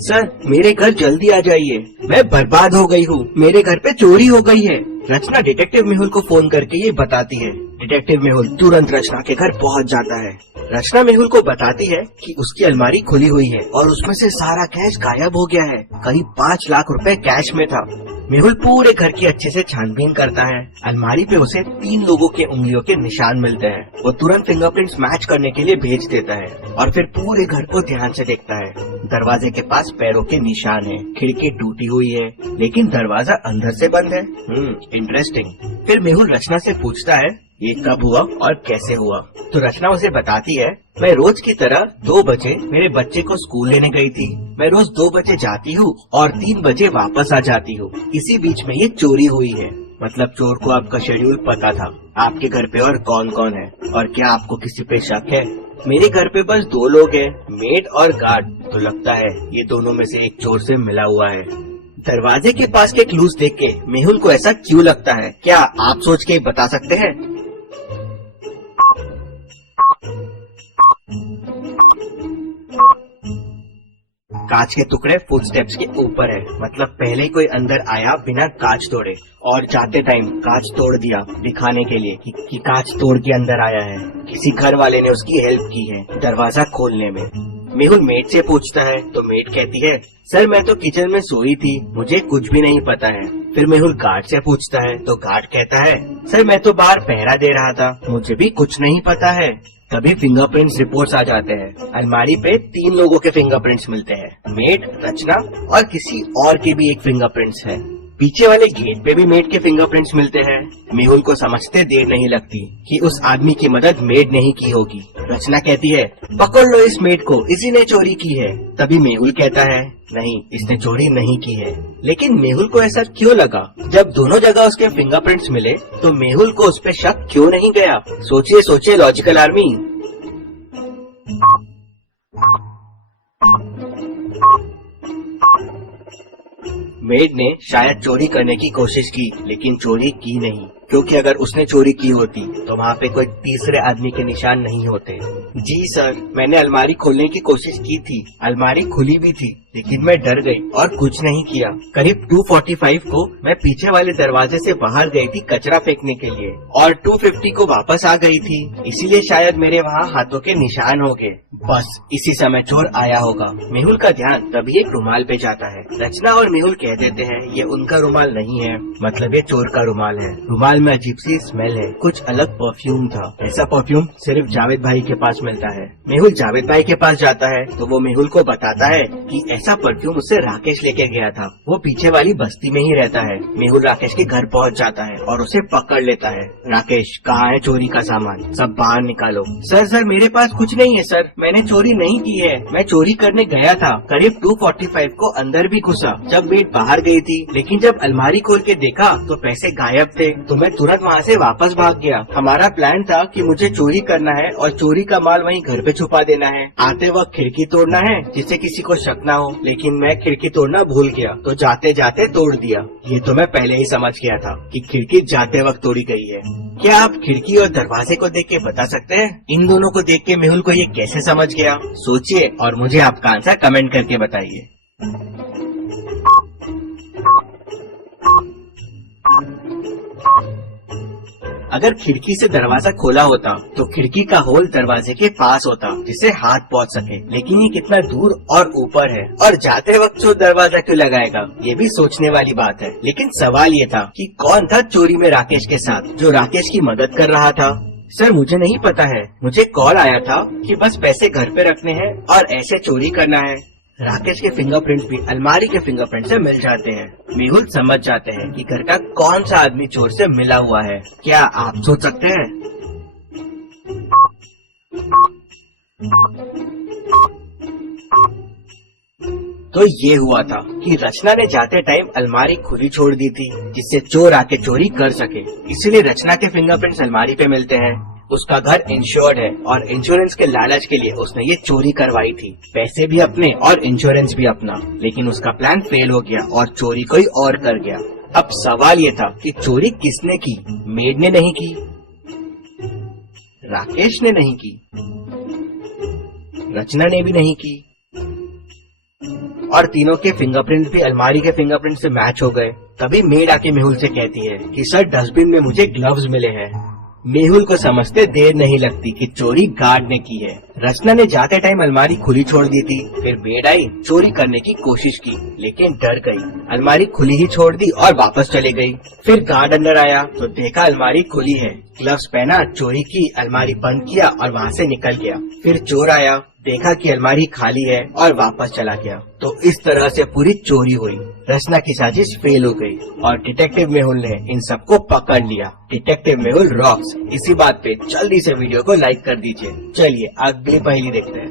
Sir मेरे घर जल्दी आ जाइए, मैं बर्बाद हो गई हूँ, मेरे घर पे चोरी हो गई है। रचना डिटेक्टिव मेहुल को फोन करके ये बताती है। डिटेक्टिव मेहुल तुरंत रचना के घर पहुँच जाता है। रचना मेहुल को बताती है कि उसकी अलमारी खुली हुई है और उसमें से सारा कैश गायब हो गया है। करीब 5 लाख रुपए कैश में था। मेहुल पूरे घर की अच्छे से छानबीन करता है। अलमारी पे उसे 3 लोगों के उंगलियों के निशान मिलते हैं। वो तुरंत फिंगरप्रिंट्स मैच करने के लिए भेज देता है और फिर पूरे घर को ध्यान से देखता है। दरवाजे के पास पैरों के निशान है, खिड़की टूटी हुई है, लेकिन दरवाजा अंदर से बंद है। इंटरेस्टिंग। फिर मेहुल रचना से पूछता है ये कब हुआ और कैसे हुआ। तो रचना उसे बताती है, मैं रोज की तरह 2 बजे मेरे बच्चे को स्कूल लेने गई थी। मैं रोज 2 बजे जाती हूँ और 3 बजे वापस आ जाती हूँ। इसी बीच में ये चोरी हुई है। मतलब चोर को आपका शेड्यूल पता था। आपके घर पे और कौन कौन है और क्या आपको किसी पे शक है? मेरे घर पे बस 2 लोग हैं, मेड और गार्ड। तो लगता है ये दोनों में से एक चोर से मिला हुआ है। दरवाजे के पास के क्लूज देख के मेहुल को ऐसा क्यों लगता है, क्या आप सोच के बता सकते हैं? कांच के टुकड़े फुटस्टेप्स के ऊपर है। मतलब पहले कोई अंदर आया बिना कांच तोड़े और जाते टाइम कांच तोड़ दिया दिखाने के लिए कि कांच तोड़ के अंदर आया है। किसी घर वाले ने उसकी हेल्प की है दरवाजा खोलने में। मेहुल मेड से पूछता है तो मेड कहती है, सर मैं तो किचन में सोई थी, मुझे कुछ भी नहीं पता है। फिर मेहुल गार्ड से पूछता है तो गार्ड कहता है, सर मैं तो बाहर पहरा दे रहा था, मुझे भी कुछ नहीं पता है। तभी फिंगरप्रिंट्स रिपोर्ट्स आ जाते हैं। अलमारी पे 3 लोगों के फिंगरप्रिंट्स मिलते हैं, मेड, रचना और किसी और के भी एक फिंगरप्रिंट्स है। पीछे वाले गेट पे भी मेड के फिंगरप्रिंट्स मिलते हैं। मेहुल को समझते देर नहीं लगती कि उस आदमी की मदद मेड ने ही की होगी। रचना कहती है, पकड़ लो इस मेड को, इसी ने चोरी की है। तभी मेहुल कहता है, नहीं इसने चोरी नहीं की है। लेकिन मेहुल को ऐसा क्यों लगा? जब दोनों जगह उसके फिंगरप्रिंट्स मिले तो मेहुल को उस पे शक क्यों नहीं गया? सोचिए सोचिए लॉजिकल आर्मी। मेड ने शायद चोरी करने की कोशिश की, लेकिन चोरी की नहीं, क्योंकि अगर उसने चोरी की होती तो वहाँ पे कोई तीसरे आदमी के निशान नहीं होते। जी सर, मैंने अलमारी खोलने की कोशिश की थी, अलमारी खुली भी थी, लेकिन मैं डर गई और कुछ नहीं किया। करीब 2:45 को मैं पीछे वाले दरवाजे से बाहर गई थी कचरा फेंकने के लिए और 2:50 को वापस आ गई थी, इसीलिए शायद मेरे वहाँ हाथों के निशान हो गए। बस इसी समय चोर आया होगा। मेहुल का ध्यान तभी एक रुमाल पे जाता है। रचना और मेहुल कह देते हैं ये उनका रुमाल नहीं है, मतलब ये चोर का रुमाल है। रुमाल में अजीब सी स्मेल है, कुछ अलग परफ्यूम था। ऐसा परफ्यूम सिर्फ जावेद भाई के पास मिलता है। मेहुल जावेद भाई के पास जाता है तो वो मेहुल को बताता है कि ऐसा परफ्यूम उससे राकेश लेके गया था, वो पीछे वाली बस्ती में ही रहता है। मेहुल राकेश के घर पहुंच जाता है और उसे पकड़ लेता है। राकेश, कहाँ है चोरी का सामान, सब बाहर निकालो। सर मेरे पास कुछ नहीं है सर, मैंने चोरी नहीं की है, मैं चोरी करने गया था। करीब 2:45 को अंदर भी घुसा जब मेड बाहर गई थी, लेकिन जब अलमारी खोल के देखा तो पैसे गायब थे, तो मैं तुरंत वहाँ से वापस भाग गया। हमारा प्लान था कि मुझे चोरी करना है और चोरी का माल वहीं घर पे छुपा देना है। आते वक्त खिड़की तोड़ना है जिससे किसी को शक ना हो, लेकिन मैं खिड़की तोड़ना भूल गया तो जाते जाते तोड़ दिया। ये तो मैं पहले ही समझ गया था कि खिड़की जाते वक्त तोड़ी गई है। क्या आप खिड़की और दरवाजे को देख के बता सकते हैं इन दोनों को देख के मेहुल को ये कैसे समझ गया? सोचिए और मुझे आपका आंसर कमेंट करके बताइए। अगर खिड़की से दरवाजा खोला होता तो खिड़की का होल दरवाजे के पास होता जिससे हाथ पहुंच सके, लेकिन ये कितना दूर और ऊपर है और जाते वक्त चोर दरवाजा क्यों लगाएगा? ये भी सोचने वाली बात है। लेकिन सवाल ये था कि कौन था चोरी में राकेश के साथ, जो राकेश की मदद कर रहा था? सर मुझे नहीं पता है, मुझे कॉल आया था कि बस पैसे घर पे रखने हैं और ऐसे चोरी करना है। राकेश के फिंगरप्रिंट भी अलमारी के फिंगरप्रिंट से मिल जाते हैं। मेहुल समझ जाते हैं कि घर का कौन सा आदमी चोर से मिला हुआ है। क्या आप सोच सकते हैं? तो ये हुआ था कि रचना ने जाते टाइम अलमारी खुली छोड़ दी थी जिससे चोर आके चोरी कर सके, इसीलिए रचना के फिंगरप्रिंट्स अलमारी पे मिलते हैं। उसका घर इंश्योर्ड है और इंश्योरेंस के लालच के लिए उसने ये चोरी करवाई थी, पैसे भी अपने और इंश्योरेंस भी अपना। लेकिन उसका प्लान फेल हो गया और चोरी कोई और कर गया। अब सवाल ये था कि चोरी किसने की? मेड ने नहीं की, राकेश ने नहीं की, रचना ने भी नहीं की, और तीनों के फिंगरप्रिंट भी अलमारी के फिंगरप्रिंट से मैच हो गए। तभी मेड आके मेहुल से कहती है कि सर डस्टबिन में मुझे ग्लव्स मिले हैं। मेहुल को समझते देर नहीं लगती कि चोरी गार्ड ने की है। रचना ने जाते टाइम अलमारी खुली छोड़ दी थी। फिर मेड आई, चोरी करने की कोशिश की लेकिन डर गई। अलमारी खुली ही छोड़ दी और वापस चली गई। फिर गार्ड अंदर आया तो देखा अलमारी खुली है। ग्लव्स पहना, चोरी की, अलमारी बंद किया और वहाँ से निकल गया। फिर चोर आया, देखा कि अलमारी खाली है और वापस चला गया। तो इस तरह से पूरी चोरी हुई। रचना की साजिश फेल हो गई और डिटेक्टिव मेहुल ने इन सबको पकड़ लिया। Detective Mehul rocks. इसी बात पे जल्दी से वीडियो को लाइक कर दीजिए। चलिए अगली पहेली देखते हैं।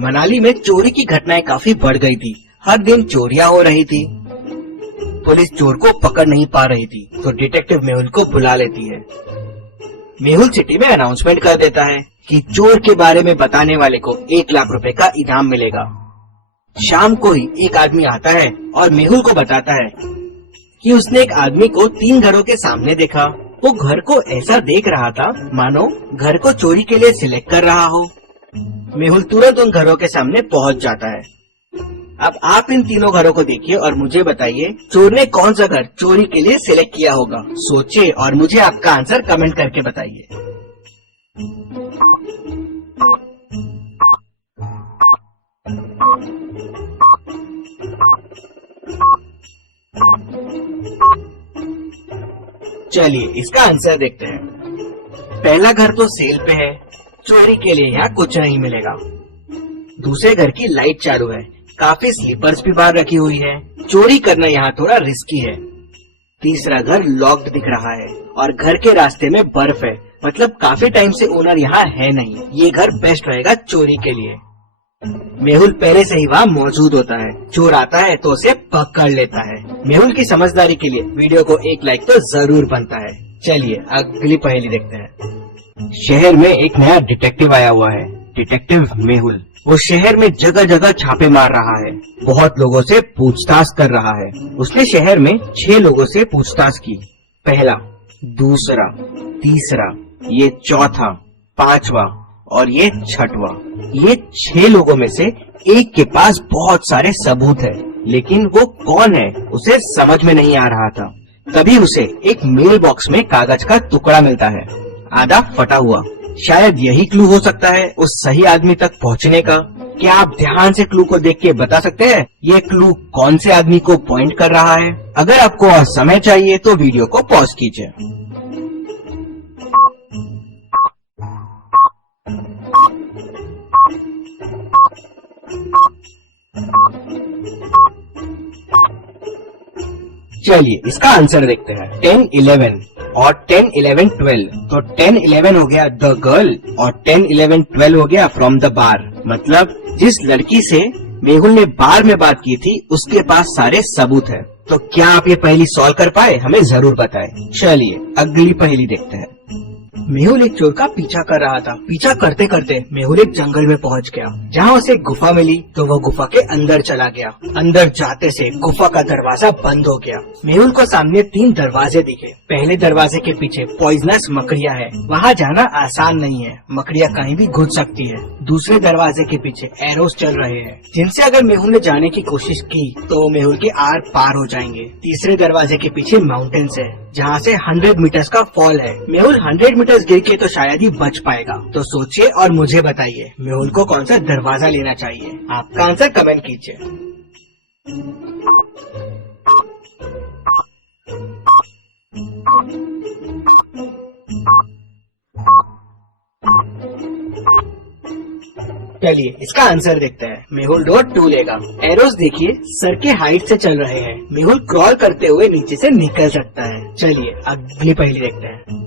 मनाली में चोरी की घटनाएं काफी बढ़ गई थी। हर दिन चोरियां हो रही थी। पुलिस चोर को पकड़ नहीं पा रही थी तो डिटेक्टिव मेहुल को बुला लेती है। मेहुल सिटी में अनाउंसमेंट कर देता है कि चोर के बारे में बताने वाले को 1 लाख रुपए का इनाम मिलेगा। शाम को ही एक आदमी आता है और मेहुल को बताता है कि उसने एक आदमी को 3 घरों के सामने देखा। वो घर को ऐसा देख रहा था मानो घर को चोरी के लिए सिलेक्ट कर रहा हो। मेहुल तुरंत उन घरों के सामने पहुंच जाता है। अब आप इन तीनों घरों को देखिए और मुझे बताइए चोर ने कौन सा घर चोरी के लिए सिलेक्ट किया होगा। सोचिए और मुझे आपका आंसर कमेंट करके बताइए। चलिए इसका आंसर देखते हैं। पहला घर तो सेल पे है, चोरी के लिए यहाँ कुछ नहीं मिलेगा। दूसरे घर की लाइट चालू है, काफी स्लीपर्स भी बाहर रखी हुई है, चोरी करना यहाँ थोड़ा रिस्की है। तीसरा घर लॉक्ड दिख रहा है और घर के रास्ते में बर्फ है, मतलब काफी टाइम से ओनर यहाँ है नहीं। ये घर बेस्ट रहेगा चोरी के लिए। मेहुल पहले से ही वहाँ मौजूद होता है। चोर आता है तो उसे पकड़ लेता है। मेहुल की समझदारी के लिए वीडियो को 1 लाइक तो जरूर बनता है। चलिए अगली पहेली देखते हैं। शहर में एक नया डिटेक्टिव आया हुआ है, डिटेक्टिव मेहुल। वो शहर में जगह जगह छापे मार रहा है, बहुत लोगों से पूछताछ कर रहा है। उसने शहर में 6 लोगों से पूछताछ की। पहला, दूसरा, तीसरा, ये चौथा, 5वां और ये 6वां। ये 6 लोगों में से एक के पास बहुत सारे सबूत है, लेकिन वो कौन है उसे समझ में नहीं आ रहा था। तभी उसे एक मेल बॉक्स में कागज का टुकड़ा मिलता है, आधा फटा हुआ। शायद यही क्लू हो सकता है उस सही आदमी तक पहुंचने का। क्या आप ध्यान से क्लू को देख के बता सकते हैं ये क्लू कौन से आदमी को पॉइंट कर रहा है? अगर आपको और समय चाहिए तो वीडियो को पॉज कीजिए। चलिए इसका आंसर देखते हैं। 10, 11 और 10, 11, 12। तो 10, 11 हो गया द गर्ल और 10, 11, 12 हो गया फ्रॉम द बार। मतलब जिस लड़की से मेहुल ने बार में बात की थी उसके पास सारे सबूत है। तो क्या आप ये पहेली सॉल्व कर पाए? हमें जरूर बताएं। चलिए अगली पहेली देखते हैं। मेहुल एक चोर का पीछा कर रहा था। पीछा करते करते मेहुल एक जंगल में पहुंच गया, जहाँ उसे एक गुफा मिली तो वो गुफा के अंदर चला गया। अंदर जाते से गुफा का दरवाजा बंद हो गया। मेहुल को सामने 3 दरवाजे दिखे। पहले दरवाजे के पीछे पॉइजनस मकड़ियाँ है, वहाँ जाना आसान नहीं है, मकड़ियाँ कहीं भी घुस सकती है। दूसरे दरवाजे के पीछे एरोस चल रहे हैं, जिनसे अगर मेहुल ने जाने की कोशिश की तो मेहुल के आर पार हो जाएंगे। तीसरे दरवाजे के पीछे माउंटेन्स है, जहाँ से 100 मीटर्स का फॉल है। मेहुल 100 मीटर्स गिर के तो शायद ही बच पाएगा। तो सोचिए और मुझे बताइए मेहुल को कौन सा दरवाजा लेना चाहिए। आपका आंसर कमेंट कीजिए। चलिए इसका आंसर देखते हैं। मेहुल डोर 2 लेगा। एरोस देखिए सर के हाइट से चल रहे हैं। मेहुल क्रॉल करते हुए नीचे से निकल सकता है। चलिए अगली पहेली देखते हैं।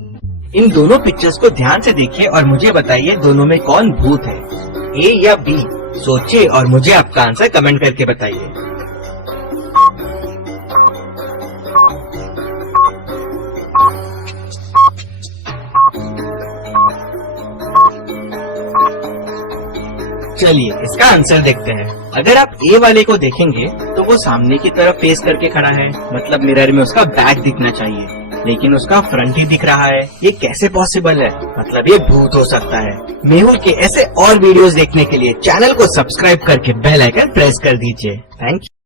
इन दोनों पिक्चर्स को ध्यान से देखिए और मुझे बताइए दोनों में कौन भूत है, ए या बी। सोचिए और मुझे आपका आंसर कमेंट करके बताइए। चलिए इसका आंसर देखते हैं। अगर आप ए वाले को देखेंगे तो वो सामने की तरफ फेस करके खड़ा है, मतलब मिरर में उसका बैक दिखना चाहिए। लेकिन उसका फ्रंट ही दिख रहा है। ये कैसे पॉसिबल है? मतलब ये भूत हो सकता है। मेहुल के ऐसे और वीडियोस देखने के लिए चैनल को सब्सक्राइब करके बेल आइकन प्रेस कर दीजिए। Thank you.